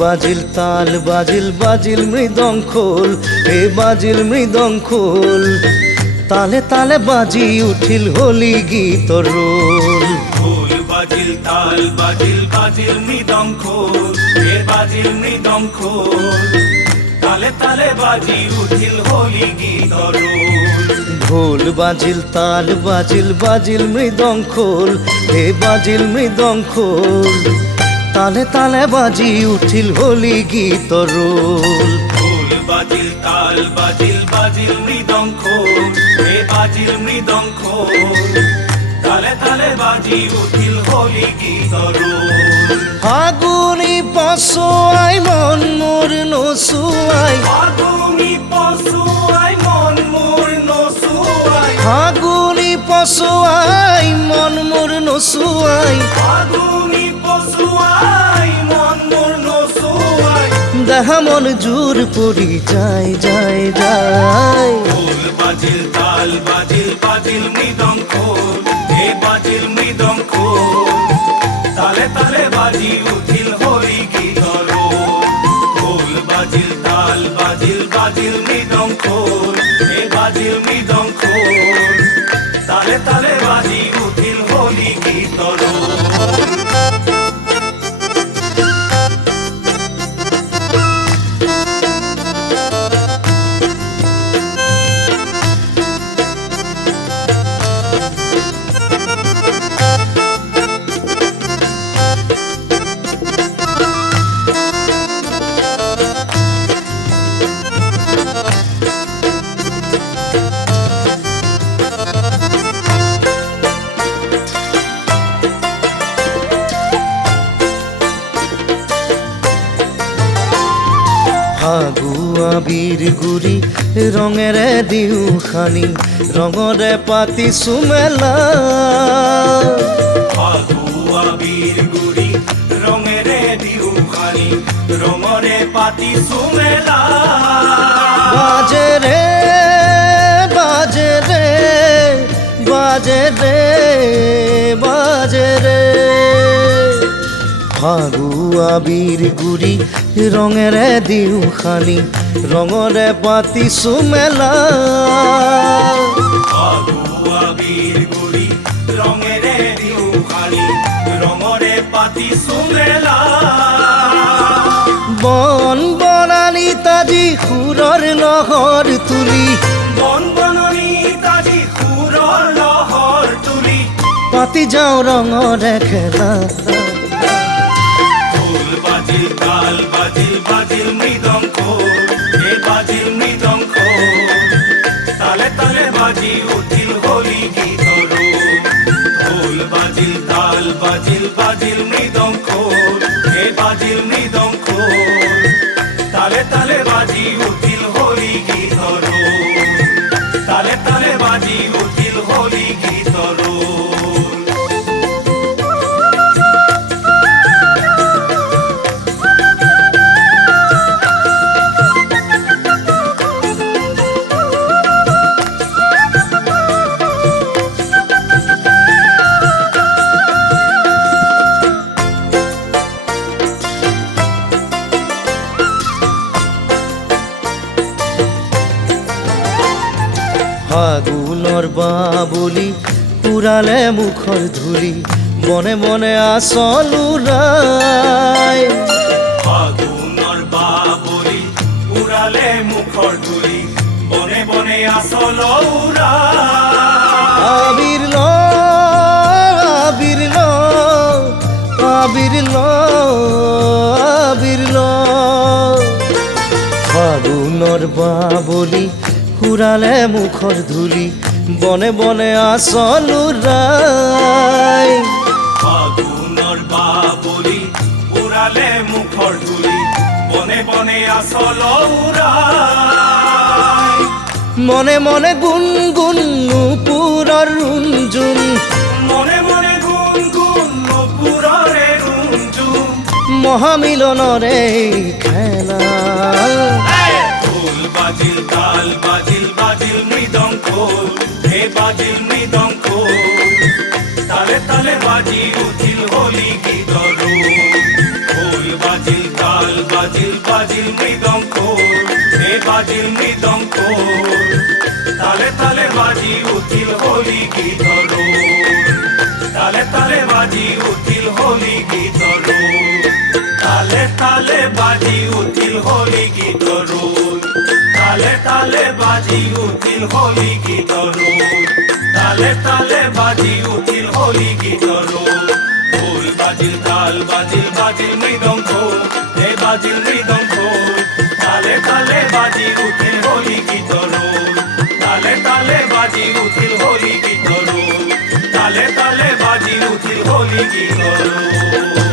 বাজিল তাল বাজিল বাজিল মৃদং খোল, হে বাজিল মৃদং খোল, তালে তালে বাজি উঠিল হোলি গীত রোল। খোল বাজিল তাল বাজিল বাজিল মৃদং খোল, হে বাজিল মৃদং খোল, তালে তালে বাজি উঠিল হোলি গীত রোল। ঢোল বাজিল তাল বাজিল বাজিল মৃদং খোল, হে বাজিল মৃদং খোল, তালে তালে বাজি উঠিল হোলি গীত রোল। খোল বাজিল তাল বাজিল বাজিল মৃদং খোল, হে বাজিল মৃদং খোল, তালে তালে বাজি উঠিল হোলি গীত রোল। ফাগুনি পশোয়াই মন মোর নসুয়াই, ফাগুনি পশুয়াই মন মোর নসুয়াই, ফাগুনি পশোয়াই মন মোর নসুয়াই, ফাগুনি পশুয়াই মন মোর নসুয়াই। দেহা মন জোর পড়ি যায় যায় যায়। খোল বাজিল তাল বাজিল বাজিল মৃদং খোল, হে বাজিল মৃদং খোল, তালে তালে বাজি উঠিল হোলি গীত রোল। খোল বাজিল তাল বাজিল বাজিল মৃদং খোল, হে বাজিল মৃদং খোল, তালে তালে বাজি উঠিল হোলি গীত রোল। ফাগুয়া বীর গুৰি ৰঙেৰে দিও খানি, ৰঙৰে পাতি সুমেলা। ফাগুয়া বীর গুড়ি রঙেরে দিউ খানি, রঙরে পাতি সুমেলা। বাজে রে বাজে রে বাজে রে বাজে রে, ফাগুয়া বীর গুৰি ৰঙেৰে দিও খানি, ৰঙৰে পাতি সুমেলা। ফাগুয়া বীর গুড়ি রঙেরে দিউ খানি, রঙরে পাতি সুমেলা। বন বনানি তাজি সুৰৰ লহৰ তুলি, বন বননি তাজি সুৰৰ লহৰ তুলি, পাতি যাওঁ ৰঙৰে খেলা। খোল বাজিল তাল বাজিল বাজিল মৃদং খোল, হে বাজিল মৃদং খোল, তালে তালে বাজি উঠিল হোলি গীত রোল। খোল বাজিল তাল বাজিল বাজিল মৃদং খোল, হে বাজিল মৃদং খোল, তালে তালে বাজি উঠিল হোলি গীত রোল। তালে তালে বাজি উঠিল হোলি গীত রোল। ফাগুনৰ বাবলি পুৰালে মুখৰ ধূলি, বনে বনে আচল উৰাই। ফাগুনৰ বাবলি উৰালে মুখৰ ধূলি, বনে বনে আচল উৰাই। আবিৰ ল আবিৰ ল আবিৰ ল আবিৰ ল, ফাগুনৰ বাবলি পুৰালে মুখৰ ধূলি, বনে বনে আচল উৰাই। ফাগুনৰ বাবলি উৰালে মুখৰ ধূলি, বনে বনে আচল উৰাই। মনে মনে গুণ গুণ নুপুৰৰ ৰুণজুণ, মনে মনে গুণ গুণ নপুৰৰে ৰুণজুণ, মহামিলনৰে খেলা। খোল বাজিল তাল বাজিল বাজিল মৃদং খোল, হে বাজিল মৃদং খোল, তালে তালে বাজি উঠিল হোলি গীত রোল। খোল বাজিল তাল বাজিল মৃদঙ্গ হে বাজিল মৃদঙ্গ তালে তালে বাজি উঠিল হোলি গীতর তালে তালে বাজি উঠিল হোলি গীতর তালে তালে বাজি উঠিল হোলি গীতর তালে তালে বাজি উঠিল হোলি গীতর তালে তালে বাজি উঠিল হোলি গীতর ঢোল বাজিল তাল বাজিল বাজিল মৃদঙ্গ হে বাজিল মৃদঙ্গ তালে তালে বাজি উঠিল হোলি গীতর তালে তালে বাজি উঠিল হোলি গীতর তালে তালে বাজি উঠিল হোলি গীতর